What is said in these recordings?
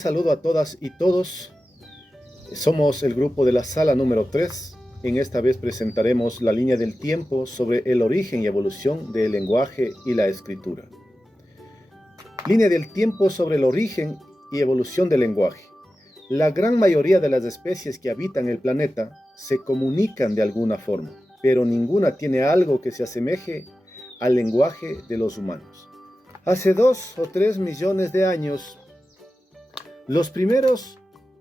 Saludo a todas y todos. Somos el grupo de la sala número 3. En esta vez presentaremos la línea del tiempo sobre el origen y evolución del lenguaje y la escritura. Línea del tiempo sobre el origen y evolución del lenguaje. La gran mayoría de las especies que habitan el planeta se comunican de alguna forma, pero ninguna tiene algo que se asemeje al lenguaje de los humanos. Hace 2 o 3 millones de años, los primeros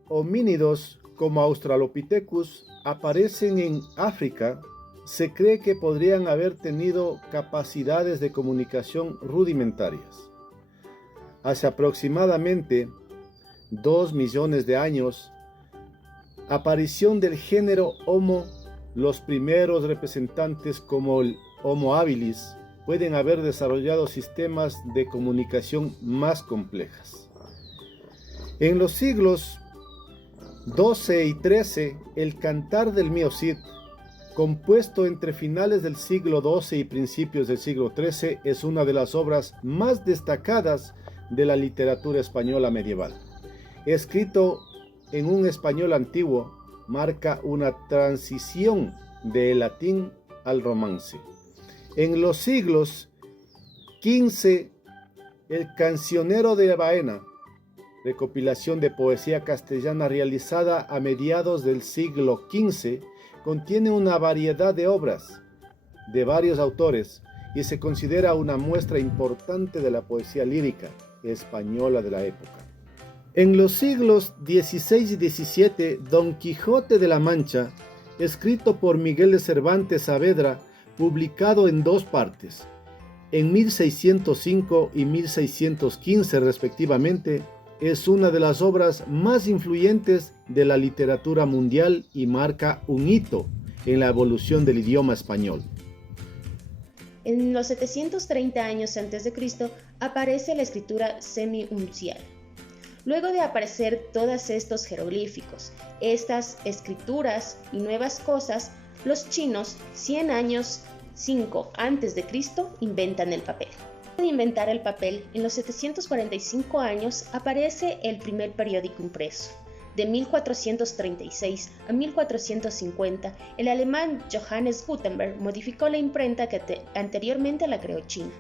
homínidos como Australopithecus aparecen en África. Se cree que podrían haber tenido capacidades de comunicación rudimentarias. Hace aproximadamente 2 millones de años, aparición del género Homo. Los primeros representantes como el Homo habilis pueden haber desarrollado sistemas de comunicación más complejas. En los siglos XII y XIII, el Cantar del Mio Cid, compuesto entre finales del siglo XII y principios del siglo XIII, es una de las obras más destacadas de la literatura española medieval. Escrito en un español antiguo, marca una transición del latín al romance. En los siglos XV, el Cancionero de Baena, recopilación de poesía castellana realizada a mediados del siglo XV, contiene una variedad de obras de varios autores y se considera una muestra importante de la poesía lírica española de la época. En los siglos XVI y XVII, Don Quijote de la Mancha, escrito por Miguel de Cervantes Saavedra, publicado en 2 partes, en 1605 y 1615 respectivamente, es una de las obras más influyentes de la literatura mundial y marca un hito en la evolución del idioma español. En los 730 años antes de Cristo aparece la escritura semi-uncial. Luego de aparecer todos estos jeroglíficos, estas escrituras y nuevas cosas, los chinos, 100 años 5 antes de Cristo, inventan el papel. De inventar el papel, en los 745 años aparece el primer periódico impreso. De 1436 a 1450, el alemán Johannes Gutenberg modificó la imprenta que anteriormente la creó China.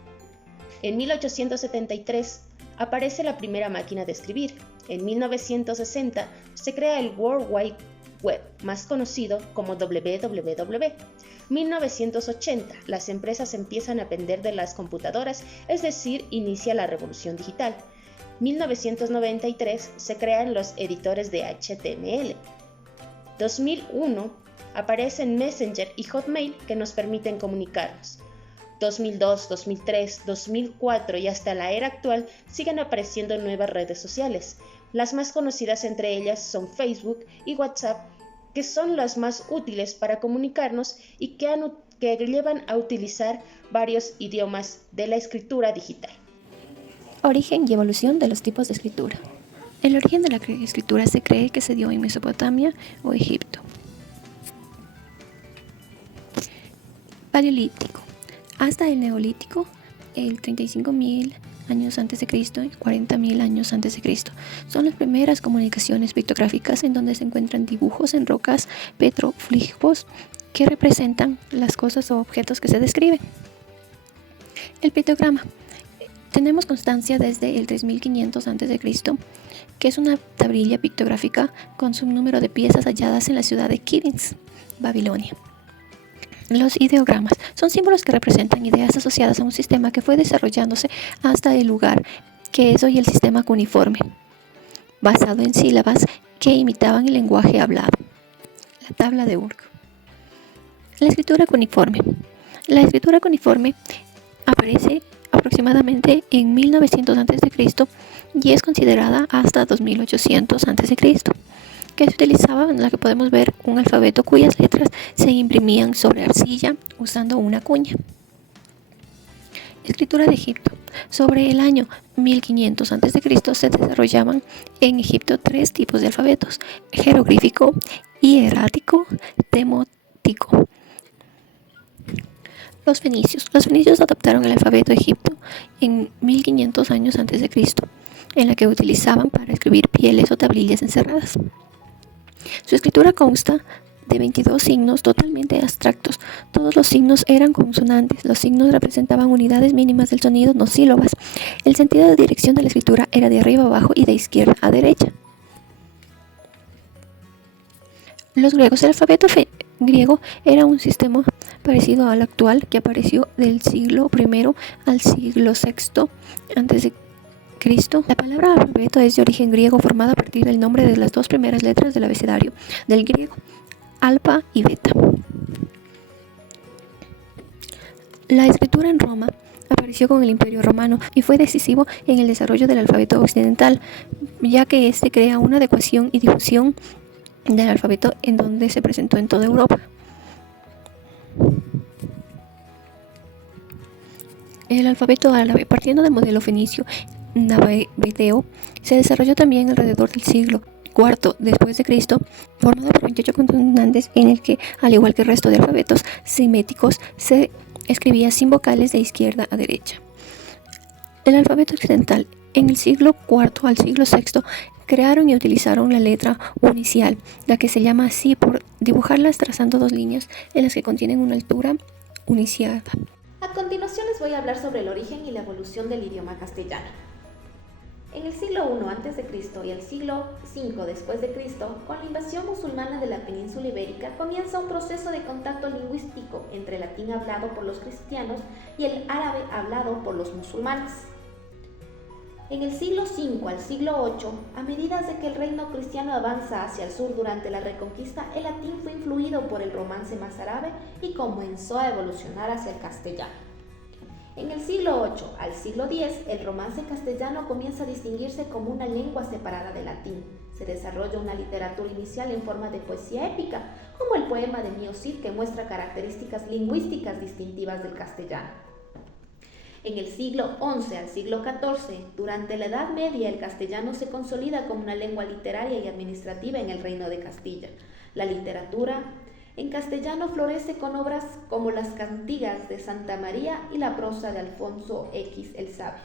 En 1873 aparece la primera máquina de escribir. En 1960 se crea el World Wide Web, más conocido como WWW. 1980, las empresas empiezan a depender de las computadoras, es decir, inicia la revolución digital. 1993 se crean los editores de HTML. 2001 aparecen Messenger y Hotmail que nos permiten comunicarnos. 2002, 2003, 2004 y hasta la era actual siguen apareciendo nuevas redes sociales. Las más conocidas entre ellas son Facebook y WhatsApp, que son las más útiles para comunicarnos y que llevan a utilizar varios idiomas de la escritura digital. Origen y evolución de los tipos de escritura. El origen de la escritura se cree que se dio en Mesopotamia o Egipto. Paleolítico. Hasta el Neolítico, el 35.000 años antes de Cristo y 40.000 años antes de Cristo. Son las primeras comunicaciones pictográficas en donde se encuentran dibujos en rocas petroglifos que representan las cosas o objetos que se describen. El pictograma. Tenemos constancia desde el 3500 a.C., que es una tablilla pictográfica con su número de piezas halladas en la ciudad de Kidins, Babilonia. Los ideogramas son símbolos que representan ideas asociadas a un sistema que fue desarrollándose hasta el lugar que es hoy el sistema cuneiforme, basado en sílabas que imitaban el lenguaje hablado. La tabla de Uruk. La escritura cuneiforme. La escritura cuneiforme aparece aproximadamente en 1900 a.C. y es considerada hasta 2800 a.C., que se utilizaba, en la que podemos ver un alfabeto cuyas letras se imprimían sobre arcilla usando una cuña. Escritura de Egipto. Sobre el año 1500 a.C. se desarrollaban en Egipto 3 tipos de alfabetos: jeroglífico, hierático, demótico. Los fenicios adoptaron el alfabeto egipcio en 1500 años antes de Cristo. en la que utilizaban para escribir pieles o tablillas encerradas. Su escritura consta de 22 signos totalmente abstractos. Todos los signos eran consonantes. Los signos representaban unidades mínimas del sonido, no sílabas. El sentido de dirección de la escritura era de arriba a abajo y de izquierda a derecha. Los griegos. El alfabeto griego era un sistema parecido al actual que apareció del siglo I al siglo VI a.C. La palabra alfabeto es de origen griego, formada a partir del nombre de las dos primeras letras del abecedario del griego, alfa y beta. La escritura en Roma apareció con el Imperio Romano y fue decisivo en el desarrollo del alfabeto occidental, ya que este crea una adecuación y difusión del alfabeto en donde se presentó en toda Europa. El alfabeto árabe, partiendo del modelo fenicio nabaeteo, se desarrolló también alrededor del siglo IV después de Cristo, formado por 28 consonantes en el que, al igual que el resto de alfabetos siméticos, se escribía sin vocales de izquierda a derecha. El alfabeto occidental, en el siglo IV al siglo VI, crearon y utilizaron la letra unicial, la que se llama así por dibujarlas trazando dos líneas en las que contienen una altura uniciada. A continuación les voy a hablar sobre el origen y la evolución del idioma castellano. En el siglo I a.C. y el siglo V después de Cristo, con la invasión musulmana de la península ibérica, comienza un proceso de contacto lingüístico entre el latín hablado por los cristianos y el árabe hablado por los musulmanes. En el siglo V al siglo VIII, a medida de que el reino cristiano avanza hacia el sur durante la Reconquista, el latín fue influido por el romance más árabe y comenzó a evolucionar hacia el castellano. En el siglo VIII al siglo X, el romance castellano comienza a distinguirse como una lengua separada del latín. Se desarrolla una literatura inicial en forma de poesía épica, como el poema de Mío Cid, que muestra características lingüísticas distintivas del castellano. En el siglo XI al siglo XIV, durante la Edad Media, el castellano se consolida como una lengua literaria y administrativa en el Reino de Castilla. La literatura en castellano florece con obras como las cantigas de Santa María y la prosa de Alfonso X el Sabio.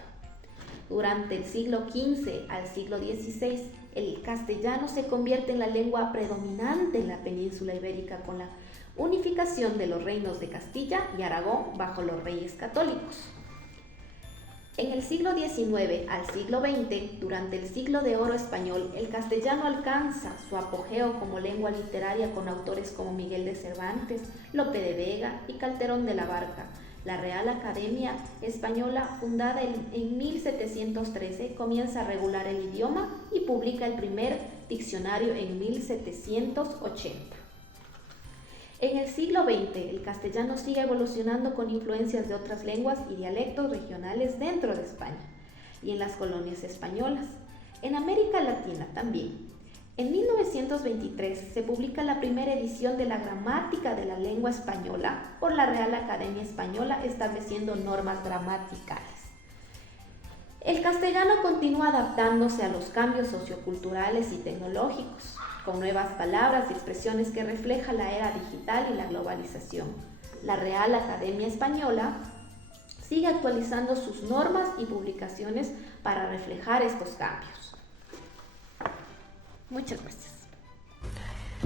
Durante el siglo XV al siglo XVI, el castellano se convierte en la lengua predominante en la península ibérica con la unificación de los reinos de Castilla y Aragón bajo los reyes católicos. En el siglo XIX al siglo XX, durante el siglo de oro español, el castellano alcanza su apogeo como lengua literaria con autores como Miguel de Cervantes, Lope de Vega y Calderón de la Barca. La Real Academia Española, fundada en 1713, comienza a regular el idioma y publica el primer diccionario en 1780. En el siglo XX, el castellano sigue evolucionando con influencias de otras lenguas y dialectos regionales dentro de España y en las colonias españolas. En América Latina también. En 1923 se publica la primera edición de la Gramática de la Lengua Española por la Real Academia Española, estableciendo normas gramaticales. El castellano continúa adaptándose a los cambios socioculturales y tecnológicos, con nuevas palabras y expresiones que reflejan la era digital y la globalización. La Real Academia Española sigue actualizando sus normas y publicaciones para reflejar estos cambios. Muchas gracias.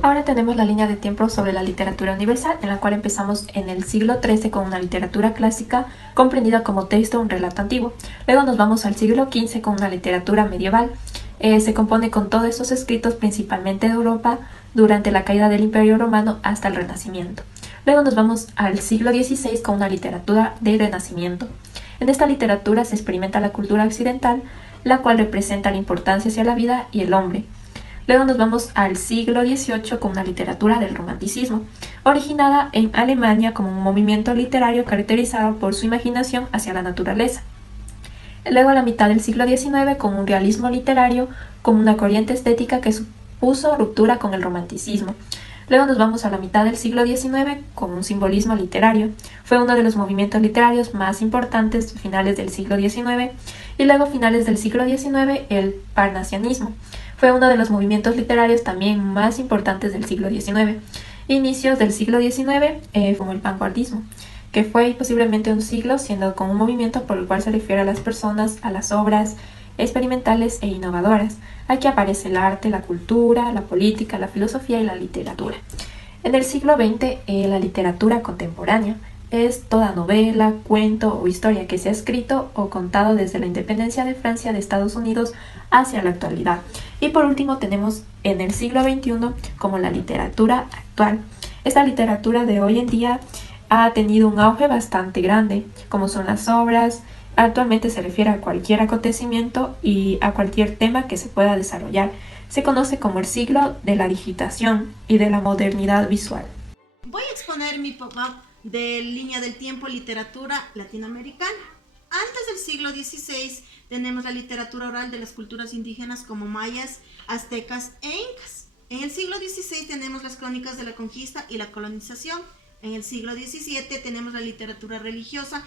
Ahora tenemos la línea de tiempo sobre la literatura universal, en la cual empezamos en el siglo XIII con una literatura clásica comprendida como texto, un relato antiguo. Luego nos vamos al siglo XV con una literatura medieval. Se compone con todos estos escritos principalmente de Europa durante la caída del Imperio Romano hasta el Renacimiento. Luego nos vamos al siglo XVI con una literatura de Renacimiento. En esta literatura se experimenta la cultura occidental, la cual representa la importancia hacia la vida y el hombre. Luego nos vamos al siglo XVIII con una literatura del romanticismo, originada en Alemania como un movimiento literario caracterizado por su imaginación hacia la naturaleza. Luego a la mitad del siglo XIX con un realismo literario como una corriente estética que supuso ruptura con el romanticismo. Luego nos vamos a la mitad del siglo XIX con un simbolismo literario. Fue uno de los movimientos literarios más importantes a finales del siglo XIX. Y luego a finales del siglo XIX el parnasianismo. Fue uno de los movimientos literarios también más importantes del siglo XIX. Inicios del siglo XIX como el vanguardismo, que fue posiblemente un siglo siendo con un movimiento por el cual se refiere a las personas, a las obras experimentales e innovadoras. Aquí aparece el arte, la cultura, la política, la filosofía y la literatura. En el siglo XX, la literatura contemporánea es toda novela, cuento o historia que se ha escrito o contado desde la independencia de Francia de Estados Unidos hacia la actualidad. Y por último tenemos en el siglo XXI como la literatura actual. Esta literatura de hoy en día ha tenido un auge bastante grande, como son las obras. Actualmente se refiere a cualquier acontecimiento y a cualquier tema que se pueda desarrollar. Se conoce como el siglo de la digitación y de la modernidad visual. Voy a exponer mi pop-up de Línea del Tiempo, literatura latinoamericana. Antes del siglo XVI tenemos la literatura oral de las culturas indígenas como mayas, aztecas e incas. En el siglo XVI tenemos las crónicas de la conquista y la colonización. En el siglo XVII tenemos la literatura religiosa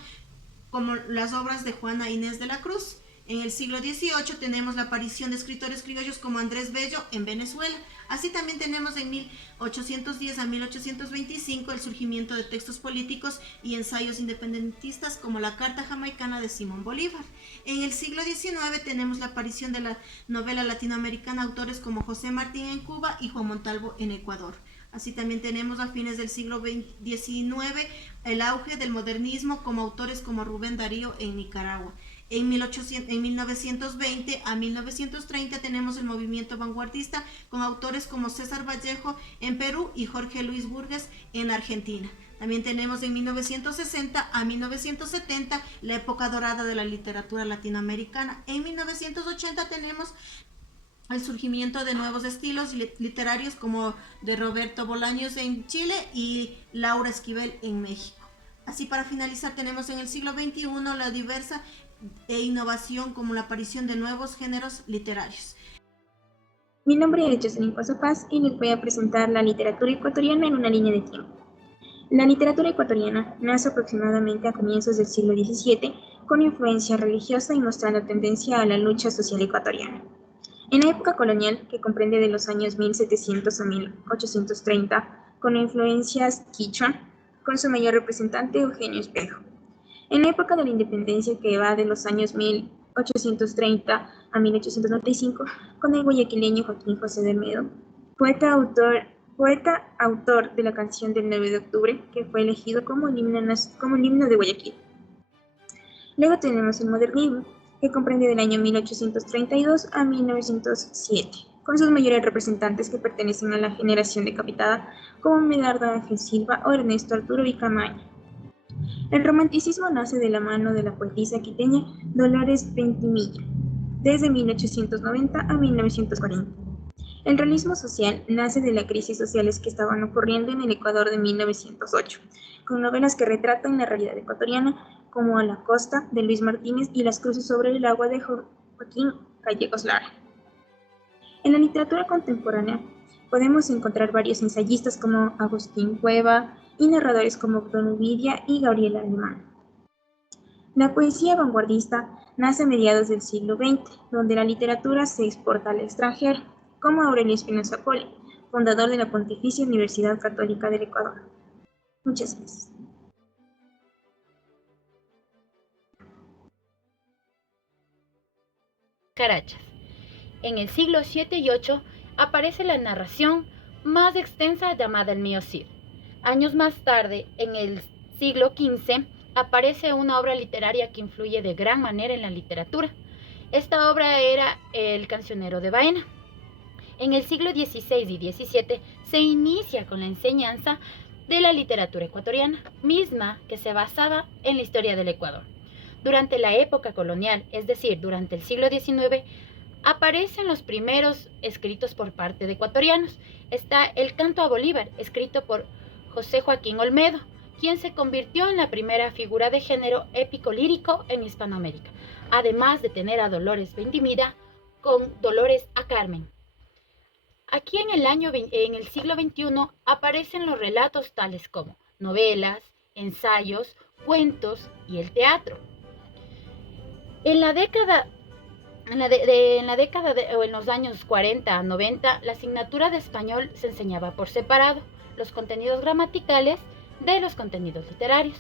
como las obras de Juana Inés de la Cruz. En el siglo XVIII tenemos la aparición de escritores criollos como Andrés Bello en Venezuela. Así también tenemos en 1810 a 1825 el surgimiento de textos políticos y ensayos independentistas como la Carta Jamaicana de Simón Bolívar. En el siglo XIX tenemos la aparición de la novela latinoamericana, autores como José Martín en Cuba y Juan Montalvo en Ecuador. Así también tenemos a fines del siglo XIX el auge del modernismo como autores como Rubén Darío en Nicaragua. En 1920 a 1930 tenemos el movimiento vanguardista con autores como César Vallejo en Perú y Jorge Luis Borges en Argentina. También tenemos en 1960 a 1970 la época dorada de la literatura latinoamericana. En 1980 tenemos el surgimiento de nuevos estilos literarios como de Roberto Bolaños en Chile y Laura Esquivel en México. Así, para finalizar, tenemos en el siglo XXI la diversa e innovación como la aparición de nuevos géneros literarios. Mi nombre es Jocelyn Paso Paz y les voy a presentar la literatura ecuatoriana en una línea de tiempo. La literatura ecuatoriana nace aproximadamente a comienzos del siglo XVII con influencia religiosa y mostrando tendencia a la lucha social ecuatoriana. En la época colonial, que comprende de los años 1700 a 1830, con influencias quichua, con su mayor representante Eugenio Espejo. En la época de la independencia, que va de los años 1830 a 1895, con el guayaquileño Joaquín José de Medo, poeta autor de la canción del 9 de octubre, que fue elegido como el himno de Guayaquil. Luego tenemos el modernismo, que comprende del año 1832 a 1907, con sus mayores representantes que pertenecen a la generación decapitada, como Medardo Ángel Silva o Ernesto Arturo Vicamaña. El romanticismo nace de la mano de la poetisa quiteña Dolores Ventimiglia, desde 1890 a 1940. El realismo social nace de las crisis sociales que estaban ocurriendo en el Ecuador de 1908, con novelas que retratan la realidad ecuatoriana, como A la costa, de Luis Martínez, y Las cruces sobre el agua, de Joaquín Gallegos Lara. En la literatura contemporánea podemos encontrar varios ensayistas como Agustín Cueva y narradores como Don Uvidia y Gabriel Alemán. La poesía vanguardista nace a mediados del siglo XX, donde la literatura se exporta al extranjero, como Aurelio Espinosa Poli, fundador de la Pontificia Universidad Católica del Ecuador. Muchas gracias. Carachas. En el siglo VII y VIII aparece la narración más extensa llamada el Mío Cid. Años más tarde, en el siglo XV, aparece una obra literaria que influye de gran manera en la literatura. Esta obra era El Cancionero de Baena. En el siglo XVI y XVII se inicia con la enseñanza de la literatura ecuatoriana, misma que se basaba en la historia del Ecuador. Durante la época colonial, es decir, durante el siglo XIX, aparecen los primeros escritos por parte de ecuatorianos. Está el Canto a Bolívar, escrito por José Joaquín Olmedo, quien se convirtió en la primera figura de género épico lírico en Hispanoamérica, además de tener a Dolores Ventimiglia con Dolores a Carmen. Aquí en el siglo XXI aparecen los relatos tales como novelas, ensayos, cuentos y el teatro. En los años 40 a 90, la asignatura de español se enseñaba por separado, los contenidos gramaticales de los contenidos literarios.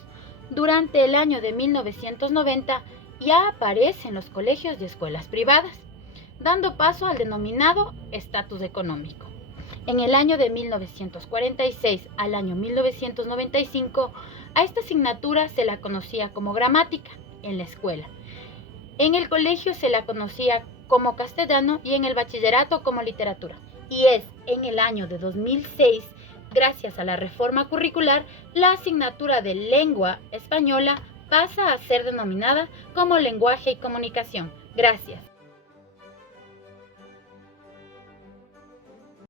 Durante el año de 1990 ya aparece en los colegios y escuelas privadas, dando paso al denominado estatus económico. En el año de 1946 al año 1995, a esta asignatura se la conocía como gramática en la escuela. En el colegio se la conocía como castellano y en el bachillerato como literatura. Y es en el año de 2006, gracias a la reforma curricular, la asignatura de lengua española pasa a ser denominada como lenguaje y comunicación. Gracias.